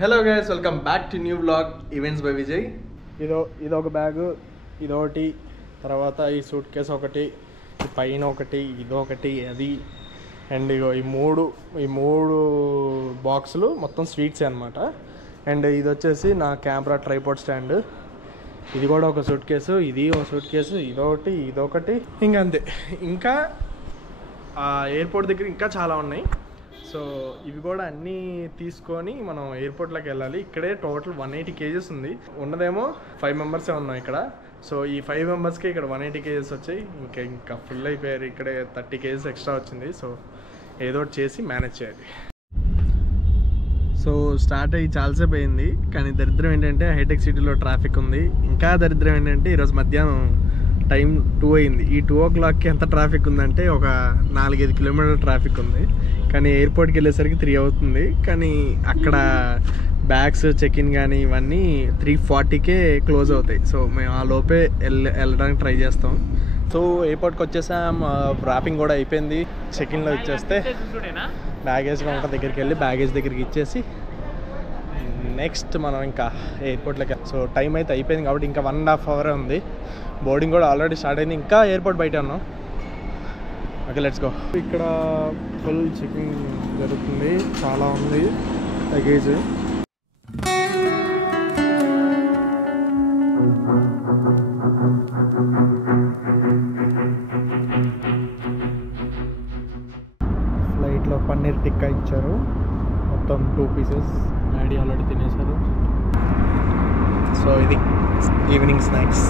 Hello guys, welcome back to new vlog events by Vijay. ఇదొక bag, ఇదొకటి, తర్వాత ఈ సూట్ కేసు ఒకటి, ఈ పైన ఒకటి, ఇదొకటి, అది అండ్ ఇగో ఈ మూడు బాక్సులు మొత్తం స్వీట్సే అనమాట. అండ్ ఇది వచ్చేసి నా కెమెరా ట్రైపాడ్ స్టాండ్. ఇది కూడా ఒక సూట్ కేసు, ఇది ఒక సూట్ కేసు, ఇదొకటి ఇంకా అంతే. ఇంకా ఎయిర్పోర్ట్ దగ్గర ఇంకా చాలా ఉన్నాయి. సో ఇవి కూడా అన్నీ తీసుకొని మనం ఎయిర్పోర్ట్లోకి వెళ్ళాలి. ఇక్కడే టోటల్ 180 kgs ఉంది. ఉన్నదేమో 5 members ఉన్నాం ఇక్కడ. సో ఈ 5 members ఇక్కడ 180 kgs వచ్చాయి. ఇంకా ఫుల్ అయిపోయారు. ఇక్కడే 30 kgs ఎక్స్ట్రా వచ్చింది. సో ఏదో ఒకటి చేసి మేనేజ్ చేయాలి. సో స్టార్ట్ అయ్యి చాలాసేపు అయింది. కానీ దరిద్రం ఏంటంటే హైటెక్ సిటీలో ట్రాఫిక్ ఉంది. ఇంకా దరిద్రం ఏంటంటే ఈరోజు మధ్యాహ్నం టైం 2 అయింది. ఈ 2 o'clockకి ఎంత ట్రాఫిక్ ఉందంటే ఒక 4-5 kilometers ట్రాఫిక్ ఉంది. కానీ ఎయిర్పోర్ట్కి వెళ్ళేసరికి 3 అవుతుంది. కానీ అక్కడ బ్యాగ్స్ చెక్-ఇన్ కానీ ఇవన్నీ 3:40కే క్లోజ్ అవుతాయి. సో మేము ఆ లోపే వెళ్ళడానికి ట్రై చేస్తాం. సో ఎయిర్పోర్ట్కి వచ్చేసాం. ర్యాపింగ్ కూడా అయిపోయింది. చెక్-ఇన్లో ఇచ్చేస్తే బ్యాగేజ్ కౌంటర్ దగ్గరికి వెళ్ళి బ్యాగేజ్ దగ్గరికి ఇచ్చేసి నెక్స్ట్ మనం ఇంకా ఎయిర్పోర్ట్లోకి. సో టైం అయితే అయిపోయింది కాబట్టి ఇంకా 1.5 hours ఉంది. బోర్డింగ్ కూడా ఆల్రెడీ స్టార్ట్ అయింది. ఇంకా ఎయిర్పోర్ట్ బయట ఉన్నాం. Okay, let's go. ఇక్కడ ఫుల్ చెకింగ్ జరుగుతుంది. చాలా ఉంది లగేజ్. ఫ్లైట్లో పన్నీర్ టిక్కా ఇచ్చారు. మొత్తం 2 pieces. డాడీ ఆల్రెడీ తినేశారు. సో ఇది evening snacks.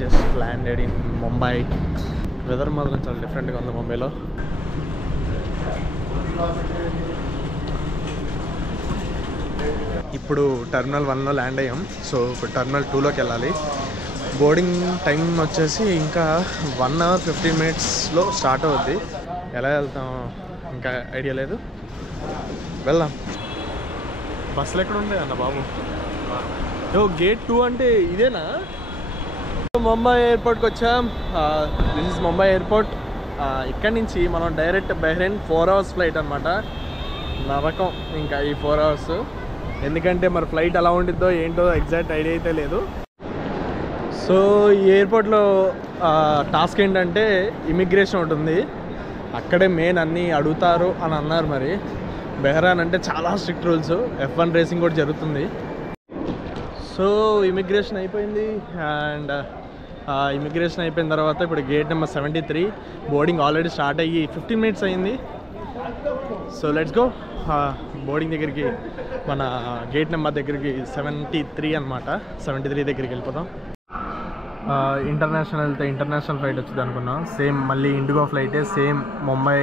Just landed in Mumbai. Weather మాత్రం చాలా డిఫరెంట్గా ఉంది ముంబైలో. ఇప్పుడు టెర్మినల్ 1లో ల్యాండ్ అయ్యాం. సో ఇప్పుడు టెర్మినల్ 2లోకి వెళ్ళాలి. బోర్డింగ్ టైం వచ్చేసి ఇంకా 1 hour 15 minutesలో స్టార్ట్ అవుద్ది. ఎలా వెళ్తాం ఇంకా ఐడియా లేదు. వెళ్దాం. బస్సులు ఎక్కడ ఉండే అన్న బాబు? గేట్ 2 అంటే ఇదేనా? ముంబై ఎయిర్పోర్ట్కి వచ్చాం. This is Mumbai airport. ఇక్కడి నుంచి మనం డైరెక్ట్ బహ్రెయిన్ 4 hours ఫ్లైట్ అనమాట. నరకం ఇంకా ఈ 4 hours. ఎందుకంటే మరి ఫ్లైట్ ఎలా ఉండిద్దో ఏంటో ఎగ్జాక్ట్ ఐడియా అయితే లేదు. సో ఈ ఎయిర్పోర్ట్లో టాస్క్ ఏంటంటే ఇమిగ్రేషన్ ఒకటి ఉంది. అక్కడే మెయిన్ అన్నీ అడుగుతారు అని అన్నారు. మరి బెహ్రాన్ అంటే చాలా స్ట్రిక్ట్ రూల్స్. F1 రేసింగ్ కూడా జరుగుతుంది. సో ఇమిగ్రేషన్ అయిపోయింది. అండ్ ఇమిగ్రేషన్ అయిపోయిన తర్వాత ఇప్పుడు gate number 73. Boarding already start అయ్యి 15 minutes అయింది. So let's go. బోర్డింగ్ దగ్గరికి, మన గేట్ నెంబర్ దగ్గరికి 73 అనమాట. 73 దగ్గరికి వెళ్ళిపోతాం. ఇంటర్నేషనల్ వెళ్తే ఇంటర్నేషనల్ ఫ్లైట్ వచ్చింది అనుకున్నాం. సేమ్ మళ్ళీ ఇండిగో ఫ్లైటే. సేమ్ ముంబై,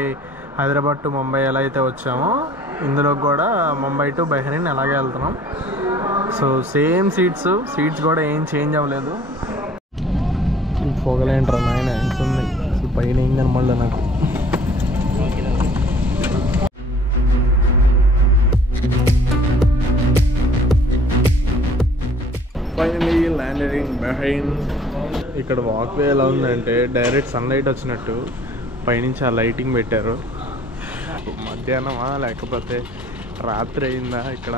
హైదరాబాద్ టు ముంబై ఎలా అయితే వచ్చామో ఇందులో కూడా ముంబై టు బహ్రెయిన్ అలాగే వెళ్తున్నాం. సో సేమ్ సీట్స్ కూడా ఏం చేంజ్ అవ్వలేదు. పొగలేంటారా నాయన ఎంత ఉంది అసలు. పైన ఏం కనమళ్ళ నాకు. Finally landed in Bahrain. ఇక్కడ వాక్వే ఎలా ఉందంటే డైరెక్ట్ సన్లైట్ వచ్చినట్టు పైనుంచి ఆ లైటింగ్ పెట్టారు. మధ్యాహ్నమా లేకపోతే రాత్రి అయిందా ఇక్కడ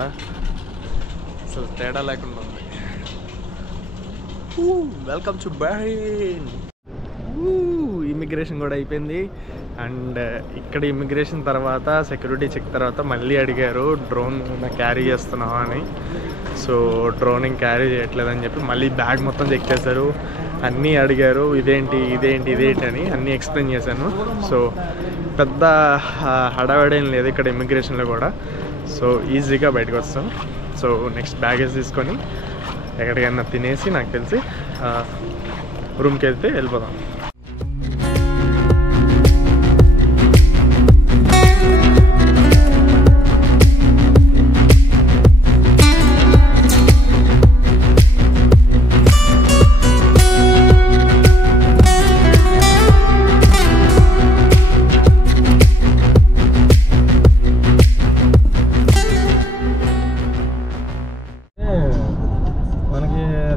అసలు తేడా లేకుండా ఉంది. Welcome to Bahrain. ఇమిగ్రేషన్ కూడా అయిపోయింది. అండ్ ఇక్కడ ఇమిగ్రేషన్ తర్వాత సెక్యూరిటీ చెక్ తర్వాత మళ్ళీ అడిగారు డ్రోన్ క్యారీ చేస్తున్నావా అని. సో డ్రోన్ క్యారీ చేయట్లేదని చెప్పి మళ్ళీ బ్యాగ్ మొత్తం చెక్ చేశారు. అన్నీ అడిగారు ఇదేంటి అని అన్నీ ఎక్స్ప్లెయిన్ చేశాను. సో పెద్ద హడావిడేం లేదు ఇక్కడ ఇమిగ్రేషన్లో కూడా. సో ఈజీగా బయటకు వస్తాం. సో నెక్స్ట్ బ్యాగేజ్ తీసుకొని ఎక్కడికైనా తినేసి నాకు తెలిసి రూమ్కి వెళ్తే వెళ్ళిపోదాం.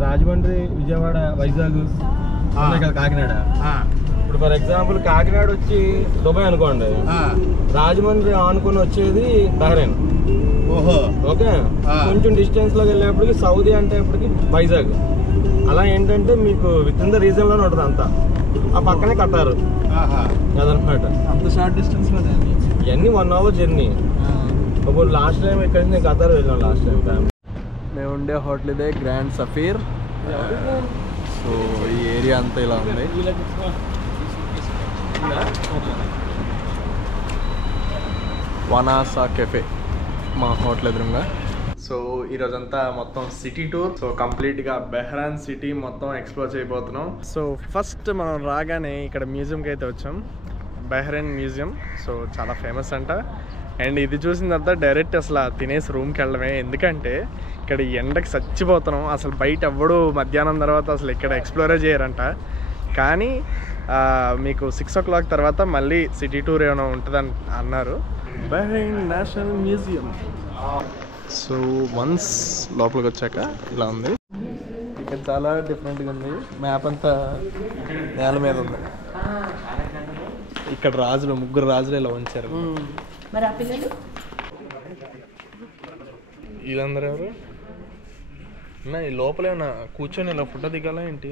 రాజమండ్రి, విజయవాడ, వైజాగ్, కాకినాడ. ఇప్పుడు ఫర్ ఎగ్జాంపుల్ కాకినాడ వచ్చి దుబాయ్ అనుకోండి, రాజమండ్రి ఆనుకొని వచ్చేది బహ్రెయిన్. ఓకే, కొంచెం డిస్టెన్స్ లోకి వెళ్ళేప్పటికి సౌదీ అంటే ఇప్పటికి వైజాగ్. అలా ఏంటంటే మీకు విత్ ఇన్ ద రీజన్ లోనే ఉంటుంది అంతా. ఆ పక్కనే కట్టారు అదనమాట. అంత షార్ట్ డిస్టెన్స్ లో ఇవన్నీ 1 hour జర్నీ. ఇప్పుడు లాస్ట్ టైం ఇక్కడ నుంచి నేను కతార్ వెళ్ళాను లాస్ట్ టైం ఫ్యామిలీ. మేము ఉండే హోటల్ ఇదే గ్రాండ్ సఫీర్. సో ఈ ఏరియా అంతా ఇలా ఉంది. వనాసా కెఫే మా హోటల్ ఎదురుగా. సో ఈరోజంతా మొత్తం సిటీ టూర్. సో కంప్లీట్గా బెహ్రాన్ సిటీ మొత్తం ఎక్స్ప్లోర్ చేయబోతున్నాం. సో ఫస్ట్ మనం రాగానే ఇక్కడ మ్యూజియంకి అయితే వచ్చాం, బెహ్రైన్ మ్యూజియం. సో చాలా ఫేమస్ అంట. అండ్ ఇది చూసిన తర్వాత డైరెక్ట్ అసలు తినేసి రూమ్కి వెళ్ళడమే. ఎందుకంటే ఇక్కడ ఎండకి చచ్చిపోతున్నాం. అసలు బయట ఎవ్వడు మధ్యాహ్నం తర్వాత అసలు ఇక్కడ ఎక్స్ప్లోరే చేయరంట. కానీ మీకు 6 o'clock తర్వాత మళ్ళీ సిటీ టూర్ ఏమైనా ఉంటుందని అన్నారు. Bahrain national museum. So once లోపలికి వచ్చాక ఇలా ఉంది. ఇక్కడ చాలా డిఫరెంట్గా ఉంది. మ్యాప్ అంతా నేల మీద ఉంది. ఇక్కడ రాజులు, 3 రాజులు ఇలా ఉంచారు. వీళ్ళందరూ ఎవరు? ఈ లోపల ఏమన్నా కూర్చొని ఇలా ఫోటో దిగాలా ఏంటి?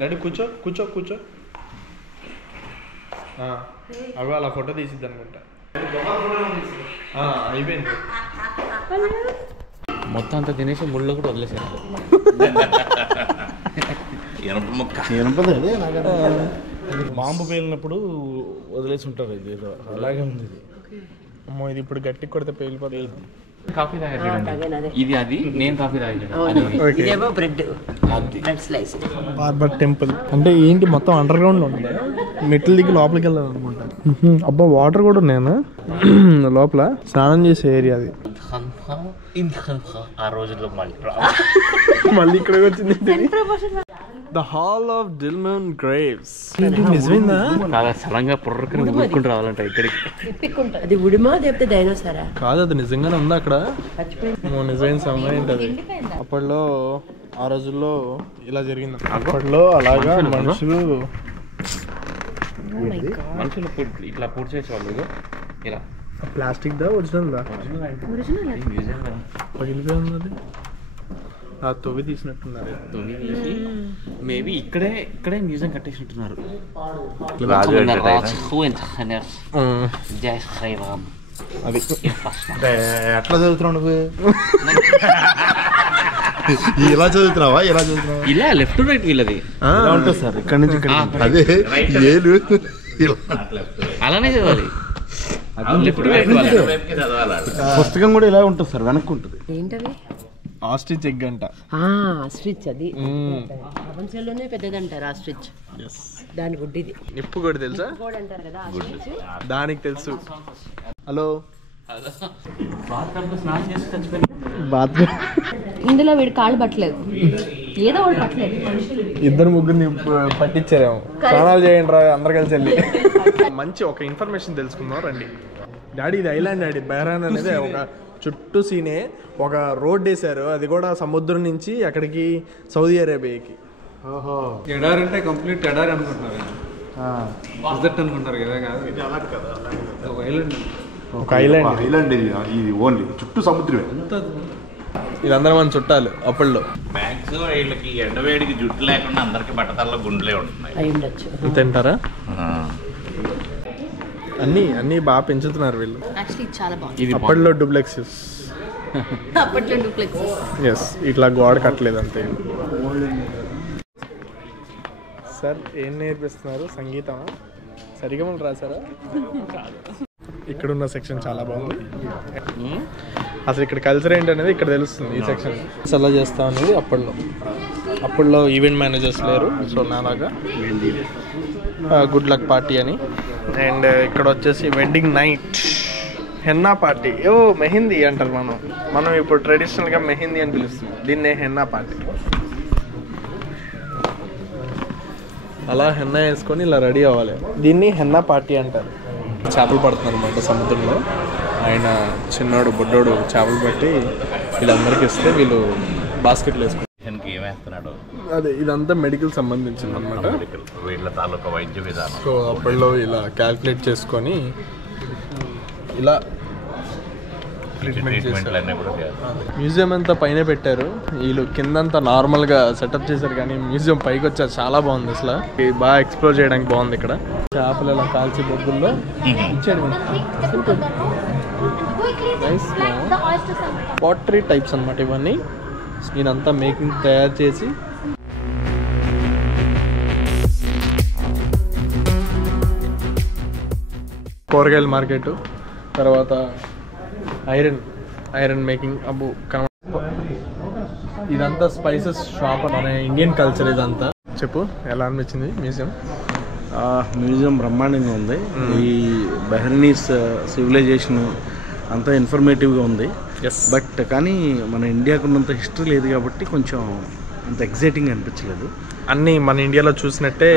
డాడీ కూర్చో కూర్చో కూర్చో. అవి అలా ఫోటో తీసిద్ది అనుకుంటా. అయిపోయింది మొత్తం అంతా తినేసి ముళ్ళు కూడా వదిలేసారు. బాంబు పేలినప్పుడు వదిలేసి ఉంటారు. ఇది ఏదో అలాగే ఉంది ఇది. అమ్మో, ఇది ఇప్పుడు గట్టి కొడితే పేలిపోతుంది. కాఫీ తాగారు ఇది, అది నేను కాఫీ తాగాను. బార్బర్ టెంపుల్ అంటే ఏంటి? మొత్తం అండర్ గ్రౌండ్ లో ఉంది. మెట్లు దిగి లోపలికి వెళ్ళాలి అనుకుంటా. అబ్బా, వాటర్ కూడా ఉన్నాయన్నా లోపల. స్నానం చేసే ఏరియా అది. ఆ రోజుల్లో మళ్ళీ ఇక్కడికి వచ్చింది. The hall of Dilman graves. నిజమైందా? చాలా సడన్గా పొర్రకని ఊరుకుంటూ రావాలంట ఇక్కడికి. అది ఉడిమా లేకపోతే డైనోసారా? కాదు, అది నిజంగానే ఉంది అక్కడ. నిజమైన సమయం అది. అప్పట్లో ఆ రోజుల్లో ఇలా జరిగింది. అప్పట్లో అలాగా మనుషులు ఇట్లా పూర్తి చేసేవాళ్ళు. ఇలా ప్లాస్టిక్ దా ఒరిజినల్ దా? పగిలిపోయింది అది. ఆ తొవ్వి తీసినట్టున్నారు. మేబీ ఇక్కడే మ్యూజియం కట్టేసినట్టున్నారు. జై శ్రీరామ్. అది ఎట్లా చదువుతున్నావు నువ్వు? ఇలా చదువుతున్నావా? ఇలా చదువుతున్నావా? ఇలా లెఫ్ట్ రైట్ వీళ్ళది ఉంటుంది సార్. ఇక్కడ నుంచి అదే ఏలు అలానే చదవాలి. లెఫ్ట్ రైట్ పుస్తకం కూడా ఇలా ఉంటుంది సార్, వెనక్కి ఉంటుంది. ఏంటది? ఆస్ట్రిచ్ ఎగ్ అంట. ఆస్ట్రిచ్. అది ప్రపంచంలోనే పెద్దదంటారు ఆస్ట్రిచ్. దాని గుడ్డిది. నిప్పు కూడా తెలుసా? అంటారు కదా దానికి తెలుసు. Hello, bathroom. ఇందులో వీడి కాళ్ళు పట్టలేదు, ఏదో ఒకటి పట్టలేదు. 2-3 పట్టించారేమో. స్నానాలు చేయండి రా అందరు కలిసి వెళ్ళి. మంచి ఒక ఇన్ఫర్మేషన్ తెలుసుకుందాం రండి. డాడీ, ఇది ఐలాండ్ డాడీ. బెహ్రాన్ అనేది ఒక చుట్టూ సీనే. ఒక రోడ్ వేసారు, అది కూడా సముద్రం నుంచి అక్కడికి సౌదీ అరేబియాకి. ఎడారి అంటే కంప్లీట్ ఎడారి అనుకుంటున్నారు, డిజర్ట్ అనుకుంటారు కదా. కాదు, ఒక ఐలాండ్. ఒక ఐలాండ్. ఐలాండ్ ఇది ఓన్లీ చుట్టూ సముద్రమే. వీళ్ళందరూ మన చుట్టాలు అప్పట్లో. మ్యాక్సిమం వీళ్ళకి ఎండవేడికి జుట్టు లేకుండా అందరికి బట్టతల్లో గుండెలే ఉంటున్నాయి. తింటారా? అన్నీ బాగా పెంచుతున్నారు వీళ్ళు. అప్పట్లో డూప్లెక్సెస్. ఎస్, ఇట్లా గోడ కట్టలేదు అంతే. సార్ ఏం నేర్పిస్తున్నారు? సంగీతమా? సరిగమలు రాసారా? ఇక్కడున్న సెక్షన్ చాలా బాగుంది. అసలు ఇక్కడ కల్చర్ ఏంటనేది ఇక్కడ తెలుస్తుంది ఈ సెక్షన్. ఎలా చేస్తా అనేది అప్పట్లో ఈవెంట్ మేనేజర్స్ లేరు. సో నాలాగా గుడ్ లక్ పార్టీ అని. అండ్ ఇక్కడ వచ్చేసి wedding night, henna party. Mehndi అంటారు. మనం ఇప్పుడు ట్రెడిషనల్గా మెహందీ అని పిలుస్తాం దీన్నే, హెన్నా పార్టీ. అలా హెన్నా వేసుకొని ఇలా రెడీ అవ్వాలి. దీన్ని హెన్నా పార్టీ అంటారు. చేపలు పడుతున్నారు అన్నమాట సముద్రంలో. ఆయన చిన్నోడు బుడ్డోడు చేపలు పట్టి వీళ్ళందరికీ ఇస్తే వీళ్ళు బాస్కెట్లు వేసుకుంటారు. ఏమేస్తున్నాడు అదే, ఇదంతా మెడికల్ సంబంధించింది అనమాట. వీళ్ళ తాలూకా వైద్య విధానం. సో అప్పట్లో ఇలా క్యాల్కులేట్ చేసుకొని ఇలా ట్రీట్మెంట్లు అన్నీ కూడా చేస్తారు. మ్యూజియం అంతా పైన పెట్టారు, వీళ్ళు కిందంతా నార్మల్గా సెటప్ చేశారు, కానీ మ్యూజియం పైకి వచ్చారు చాలా బాగుంది. అసలు బాగా ఎక్స్ప్లోర్ చేయడానికి బాగుంది. ఇక్కడ చేపలు ఇలా కాల్చి బొగ్గుల్లో ఇచ్చాడు. పాటరీ టైప్స్ అన్నమాట ఇవన్నీ. ఈయనంతా మేకింగ్ తయారు చేసి కూరగాయల మార్కెట్, తర్వాత ఐరన్ మేకింగ్ అబ్బు ఇదంతా స్పైసెస్ షాప్. మన ఇండియన్ కల్చర్ ఇదంతా. చెప్పు ఎలా అనిపించింది మ్యూజియం? మ్యూజియం బ్రహ్మాండంగా ఉంది. ఈ బెహ్రనీస్ సివిలైజేషన్ అంతా ఇన్ఫర్మేటివ్గా ఉంది. బట్ కానీ మన ఇండియాకు ఉన్నంత హిస్టరీ లేదు కాబట్టి కొంచెం అంత ఎగ్జైటింగ్ అనిపించలేదు. అన్నీ మన ఇండియాలో చూసినట్టే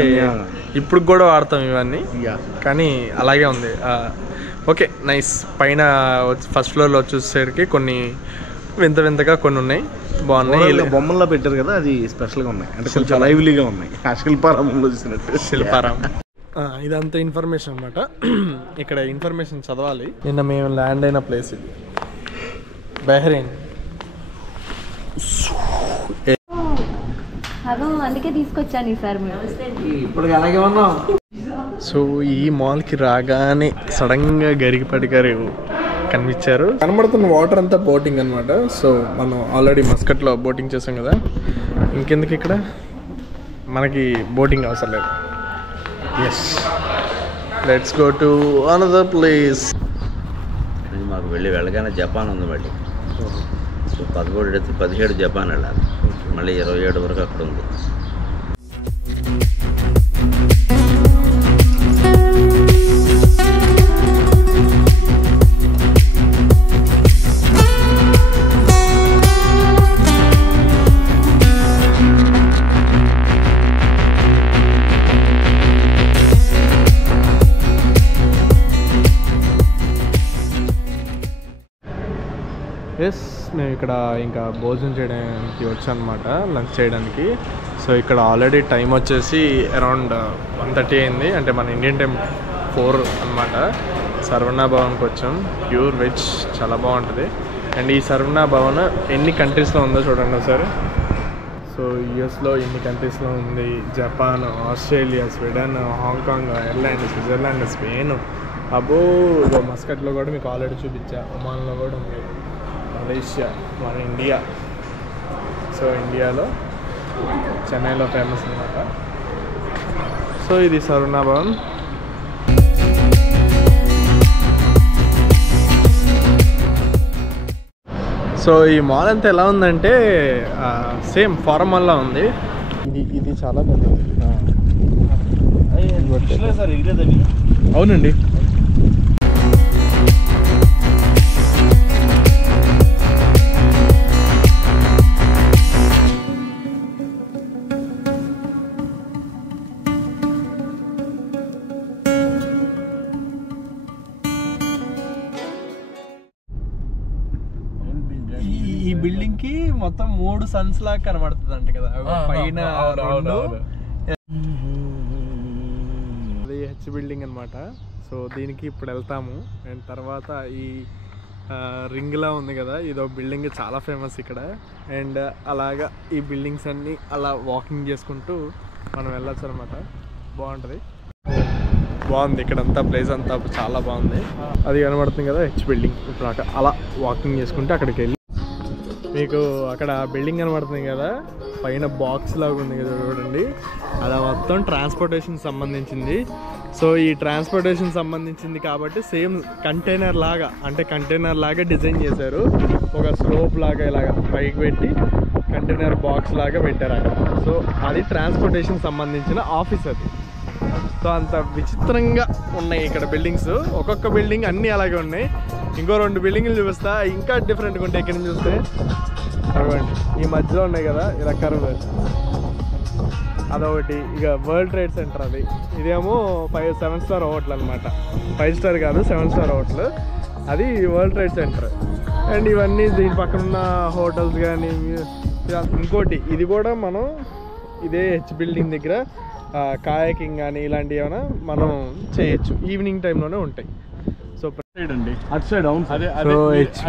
ఇప్పుడు కూడా వాడతాం ఇవన్నీ, కానీ అలాగే ఉంది. Okay, nice. పైన ఫస్ట్ ఫ్లోర్లో చూసేసరికి కొన్ని వింతగా కొన్ని ఉన్నాయి, బాగున్నాయి. బొమ్మల్లో పెట్టారు కదా, అది స్పెషల్గా ఉన్నాయి, అంటే కొంచెం లైవ్లీగా ఉన్నాయి. శిల్పారామంలో చూసినట్టు శిల్పారామం. ఇదంతా ఇన్ఫర్మేషన్ అనమాట. ఇక్కడ ఇన్ఫర్మేషన్ చదవాలి. నిన్న మేము ల్యాండ్ అయిన ప్లేస్ ఇది, బహ్రెయిన్. అందుకే తీసుకొచ్చాను ఈసారి. ఇప్పుడు అలాగే ఉన్నాం. సో ఈ మాల్కి రాగానే సడన్గా గరికపాటి గారు కనిపించారు. కనబడుతున్న వాటర్ అంతా బోటింగ్ అనమాట. సో మనం ఆల్రెడీ మస్కట్లో బోటింగ్ చేసాం కదా, ఇంకెందుకు ఇక్కడ మనకి బోటింగ్ అవసరం లేదు. Yes, let's go to another place. మాకు వెళ్ళగానే జపాన్ ఉంది. మళ్ళీ 17 జపాన్ వెళ్ళాలి, మళ్ళీ 27 వరకు అక్కడ ఉంది. ఎస్, మేము ఇక్కడ ఇంకా భోజనం చేయడానికి వచ్చానమాట, లంచ్ చేయడానికి. సో ఇక్కడ ఆల్రెడీ టైం వచ్చేసి అరౌండ్ 1:30 అయింది, అంటే మన ఇండియన్ టైం 4 అనమాట. సర్వణ భవన్కి వచ్చాం. ప్యూర్ వెజ్, చాలా బాగుంటుంది. అండ్ ఈ సర్వణ భవన్ ఎన్ని కంట్రీస్లో ఉందో చూడండి ఒకసారి. సో యుఎస్లో ఎన్ని కంట్రీస్లో ఉంది, Japan, Australia, Sweden, Hong Kong, Ireland, Switzerland, Spain. అబ్బో, మస్కట్లో కూడా మీకు ఆల్రెడీ చూపించా, ఒమాన్లో కూడా ఉంది, మలేషియా, మన ఇండియా. సో ఇండియాలో చెన్నైలో ఫేమస్ అనమాట. సో ఇది సర్వణ భవన్. సో ఈ మాల్ అంతా ఎలా ఉందంటే సేమ్ ఫారం మాల్లా ఉంది. ఇది చాలా పెద్దది. అవునండి. ఈ బిల్డింగ్ కి మొత్తం 3 సన్స్ లాగా కనబడుతుంది అంట కదా, పైన 2. అది హెచ్ బిల్డింగ్ అనమాట. సో దీనికి ఇప్పుడు వెళ్తాము. అండ్ తర్వాత ఈ రింగ్ లా ఉంది కదా, ఇదో బిల్డింగ్ చాలా ఫేమస్ ఇక్కడ. అండ్ అలాగా ఈ బిల్డింగ్స్ అన్నీ అలా వాకింగ్ చేసుకుంటూ మనం వెళ్ళొచ్చు అనమాట. బాగుంటుంది, బాగుంది ఇక్కడంతా. ప్లేస్ అంతా చాలా బాగుంది. అది కనబడుతుంది కదా హెచ్ బిల్డింగ్. ఇప్పుడు అలా వాకింగ్ చేసుకుంటే అక్కడికి వెళ్ళి మీకు అక్కడ బిల్డింగ్ కనబడుతుంది కదా, పైన బాక్స్ లాగా ఉంది కదా చూడండి, అది మొత్తం ట్రాన్స్పోర్టేషన్ సంబంధించింది. సో ఈ ట్రాన్స్పోర్టేషన్ సంబంధించింది కాబట్టి సేమ్ కంటైనర్ లాగా, అంటే కంటైనర్ లాగా డిజైన్ చేశారు. ఒక స్లోప్ లాగా ఇలాగా పైకి పెట్టి కంటైనర్ బాక్స్ లాగా పెట్టారు అక్కడ. సో అది ట్రాన్స్పోర్టేషన్ సంబంధించిన ఆఫీస్ అది. సో అంత విచిత్రంగా ఉన్నాయి ఇక్కడ బిల్డింగ్స్. ఒక్కొక్క బిల్డింగ్ అన్నీ అలాగే ఉన్నాయి. ఇంకో 2 బిల్డింగ్లు చూపిస్తా, ఇంకా డిఫరెంట్గా ఉంటాయి ఇక్కడ నుంచి చూస్తే. అవ్వండి, ఈ మధ్యలో ఉన్నాయి కదా ఇలా కర్వ్, అదొకటి. ఇక వరల్డ్ ట్రేడ్ సెంటర్ అది. ఇదేమో 7 స్టార్ హోటల్ అనమాట. 5 స్టార్ కాదు, 7 స్టార్ హోటల్. అది వరల్డ్ ట్రేడ్ సెంటర్. అండ్ ఇవన్నీ దీని పక్కన ఉన్న హోటల్స్ కానీ. ఇంకోటి ఇది కూడా మనం ఇదే హెచ్ బిల్డింగ్ దగ్గర కాయాకింగ్ కానీ ఇలాంటివి ఏమైనా మనం చేయొచ్చు. ఈవినింగ్ టైంలోనే ఉంటాయి. సో అండి అటు సైడ్ అవును so H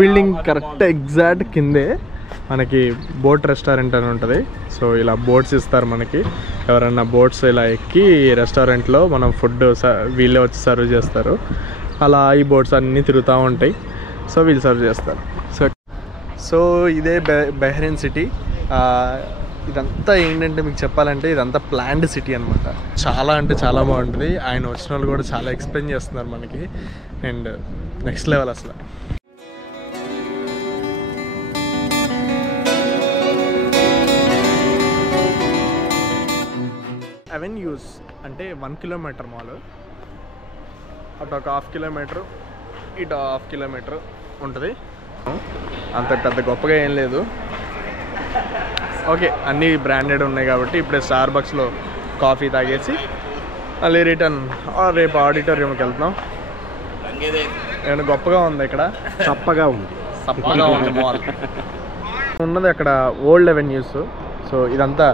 building correct exact కిందే మనకి బోట్ రెస్టారెంట్ అని ఉంటుంది. సో ఇలా బోట్స్ ఇస్తారు మనకి. ఎవరన్నా బోట్స్ ఇలా ఎక్కి రెస్టారెంట్లో మనం ఫుడ్ వీళ్ళే వచ్చి సర్వ్ చేస్తారు. అలా ఈ బోట్స్ అన్నీ తిరుగుతూ ఉంటాయి. సో వీళ్ళు సర్వ్ చేస్తారు. సో ఇదే బహ్రెయిన్ సిటీ. ఇదంతా ఏంటంటే మీకు చెప్పాలంటే ఇదంతా ప్లాన్డ్ సిటీ అనమాట. చాలా అంటే చాలా బాగుంటుంది. ఆయన వచ్చిన వాళ్ళు కూడా చాలా ఎక్స్ప్లెయిన్ చేస్తున్నారు మనకి. అండ్ నెక్స్ట్ లెవెల్ అసలు. అవెన్యూస్ అంటే 1 కిలోమీటర్ మాల్. అటు ఒక 1/2 కిలోమీటర్, ఇటు 1/2 కిలోమీటర్ ఉంటుంది. అంత పెద్ద గొప్పగా ఏం లేదు. ఓకే, అన్నీ బ్రాండెడ్ ఉన్నాయి కాబట్టి ఇప్పుడే స్టార్ బక్స్లో కాఫీ తాగేసి మళ్ళీ రిటర్న్ రేపు ఆడిటోరియంకి వెళ్తున్నాం. ఏమైనా గొప్పగా ఉంది ఇక్కడ? చప్పగా ఉంది మాల్ ఉన్నది అక్కడ ఓల్డ్ అవెన్యూస్. సో ఇదంతా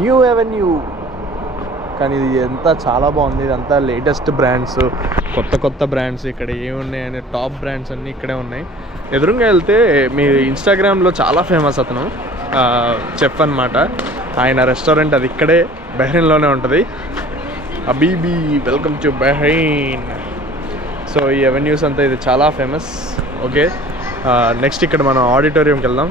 న్యూ అవెన్యూ, కానీ ఇది ఎంత చాలా బాగుంది. ఇదంతా లేటెస్ట్ బ్రాండ్స్, కొత్త బ్రాండ్స్ ఇక్కడ ఏమున్నాయి అనే టాప్ బ్రాండ్స్ అన్నీ ఇక్కడే ఉన్నాయి. ఎదురుగా వెళ్తే మీ ఇన్స్టాగ్రామ్లో చాలా ఫేమస్ అతను చెఫ్ అనమాట. ఆయన రెస్టారెంట్ అది ఇక్కడే బహ్రెయిన్లోనే ఉంటుంది. అబీబీ వెల్కమ్ టు బహ్రెయిన్. సో ఈ అవెన్యూస్ అంతా ఇది చాలా ఫేమస్. ఓకే, నెక్స్ట్ ఇక్కడ మనం ఆడిటోరియంకి వెళ్దాం.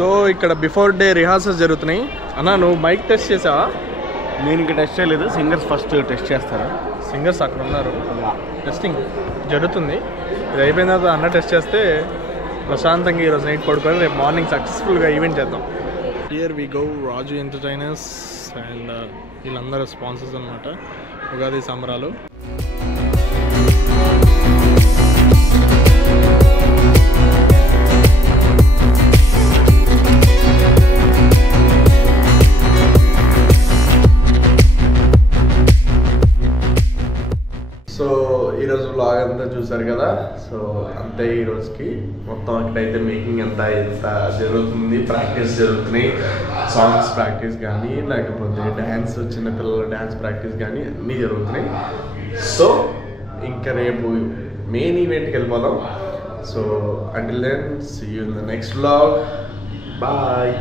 సో ఇక్కడ బిఫోర్ డే రిహార్సల్స్ జరుగుతున్నాయి. అన్న నువ్వు మైక్ టెస్ట్ చేసావా? నేను ఇంకా టెస్ట్ చేయలేదు. సింగర్స్ ఫస్ట్ టెస్ట్ చేస్తారా? సింగర్స్ అక్కడ ఉన్నారు, టెస్టింగ్ జరుగుతుంది. ఇది అయిపోయిన తర్వాత అన్న టెస్ట్ చేస్తే ప్రశాంతంగా ఈరోజు నైట్ పడుకొని రేపు మార్నింగ్ సక్సెస్ఫుల్గా ఈవెంట్ చేద్దాం. Here we go Raju entertainers and వీళ్ళందరూ స్పాన్సర్స్ అనమాట. ఉగాది సంబరాలు. సో ఈరోజు వ్లాగ్ అంతా చూసారు కదా. సో అంతే ఈరోజుకి. మొత్తం అక్కడైతే మేకింగ్ ఎంత జరుగుతుంది, ప్రాక్టీస్ జరుగుతున్నాయి. సాంగ్స్ ప్రాక్టీస్ కానీ లేకపోతే డ్యాన్స్, చిన్నపిల్లల డ్యాన్స్ ప్రాక్టీస్ కానీ అన్నీ జరుగుతున్నాయి. సో ఇంకా రేపు మెయిన్ ఈవెంట్కి వెళ్ళిపోదాం. So until then see you in the next vlog. Bye.